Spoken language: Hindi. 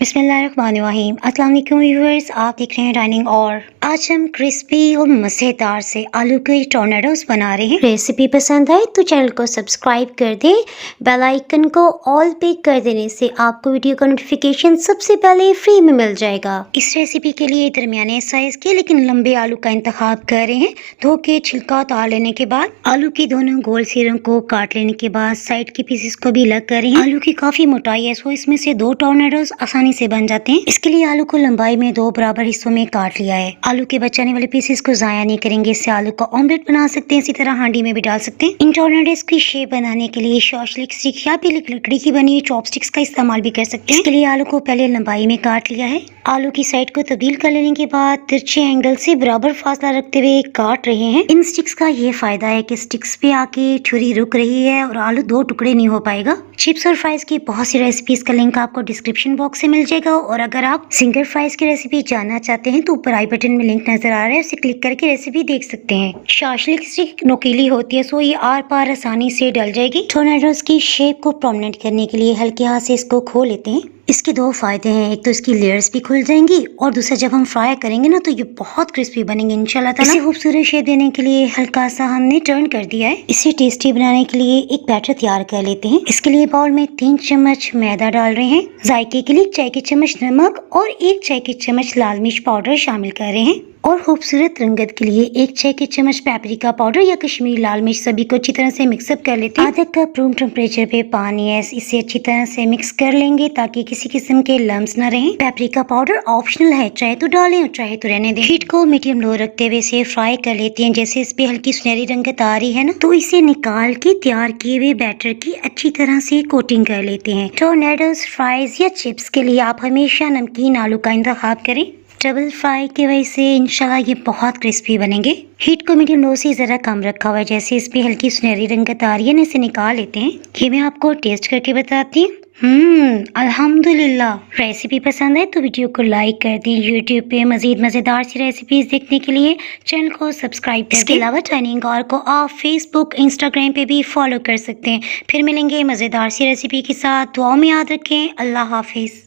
बिस्मिल्लाहिर्रहमानिर्रहीम। अस्सलाम वालेकुम व्यूअर्स, आप देख रहे हैं डाइनिंग और आज हम क्रिस्पी और मज़ेदार से आलू के टोर्नेडोज बना रहे हैं। रेसिपी पसंद आए तो चैनल को सब्सक्राइब कर दें, बेल आइकन को ऑल पे कर देने से आपको वीडियो का नोटिफिकेशन सबसे पहले फ्री में मिल जाएगा। इस रेसिपी के लिए दरमियाने साइज के लेकिन लंबे आलू का इंतखाब कर रहे हैं। धो के छिलका उतार लेने के बाद आलू की दोनों गोल सिरों को काट लेने के बाद साइड के पीसेस को भी अलग कर रहे हैं। आलू की काफी मोटाई है, सो इसमें से 2 टोर्नेडोज आसानी से बन जाते हैं। इसके लिए आलू को लंबाई में 2 बराबर हिस्सों में काट लिया है। आलू के बचाने वाले पीसेस को जाया नहीं करेंगे, इससे आलू का ऑमलेट बना सकते हैं, इसी तरह हांडी में भी डाल सकते हैं। इन टोर्नेडोज की शेप बनाने के लिए शॉर्ट स्टिक या फिर लकड़ी की बनी हुई चॉपस्टिक्स का इस्तेमाल भी कर सकते हैं। इसके लिए आलू को पहले लंबाई में काट लिया है। आलू की साइड को तब्दील कर लेने के बाद तिरछे एंगल से बराबर फासला रखते हुए काट रहे हैं। इन स्टिक्स का ये फायदा है कि स्टिक्स पे आके छुरी रुक रही है और आलू 2 टुकड़े नहीं हो पाएगा। चिप्स और फ्राइज की बहुत सी रेसिपीज का लिंक आपको डिस्क्रिप्शन बॉक्स से मिल जाएगा और अगर आप सिंगर फ्राइज की रेसिपी जानना चाहते हैं तो ऊपर आई बटन में लिंक नजर आ रहा है, उसे क्लिक करके रेसिपी देख सकते हैं। शाशलिक स्टिक नोकीली होती है, सो ये आर पार आसानी से डल जाएगी। टोर्नेडोज की शेप को प्रोमिनेंट करने के लिए हल्के हाथ से इसको खो लेते हैं। इसके 2 फायदे हैं, एक तो इसकी लेयर्स भी खुल जाएंगी और दूसरा जब हम फ्राई करेंगे ना तो ये बहुत क्रिस्पी बनेंगे इंशाल्लाह ताला। इसे खूबसूरत शेप देने के लिए हल्का सा हमने टर्न कर दिया है। इसे टेस्टी बनाने के लिए एक बैटर तैयार कर लेते हैं। इसके लिए बाउल में 3 चम्मच मैदा डाल रहे हैं। जायके के लिए 1 चाय की चम्मच नमक और 1 चाय की चम्मच लाल मिर्च पाउडर शामिल कर रहे हैं और खूबसूरत रंगत के लिए 1 चाय की चम्मच पेपरिका पाउडर या कश्मीरी लाल मिर्च, सभी को अच्छी तरह से मिक्सअप कर लेते हैं। आधा कप रूम टेम्परेचर पे पानी है, इसे अच्छी तरह से मिक्स कर लेंगे ताकि किसी किस्म के लम्स ना रहें। पेपरिका पाउडर ऑप्शनल है, चाहे तो डालें और चाहे तो रहने दें। हीट को मीडियम लो रखते हुए इसे फ्राई कर लेते हैं। जैसे इस पे हल्की सुनहरी रंगत आ रही है ना, तो इसे निकाल के तैयार किए हुए बैटर की अच्छी तरह से कोटिंग कर लेते हैं। टोर्नेडोज, फ्राइज या चिप्स के लिए आप हमेशा नमकीन आलू का इंतखाब करें। डबल फ्राई की वजह से इंशाल्लाह ये बहुत क्रिस्पी बनेंगे। हीट को मीडियम लो से ज़रा कम रखा हुआ है। जैसे इस पे हल्की सुनहरी रंगत आ रही है ना, इसे निकाल लेते हैं। ये मैं आपको टेस्ट करके बताती हूँ। अल्हम्दुलिल्लाह। रेसिपी पसंद है तो वीडियो को लाइक कर दें। यूट्यूब पे मज़ीद मज़ेदार सी रेसिपीज़ देखने के लिए चैनल को सब्सक्राइब कर दें। इसके अलावा डाइनिंग और को आप फेसबुक, इंस्टाग्राम पे भी फॉलो कर सकते हैं। फिर मिलेंगे मज़ेदार सी रेसिपी के साथ। दुआ में याद रखें। अल्लाह हाफिज़।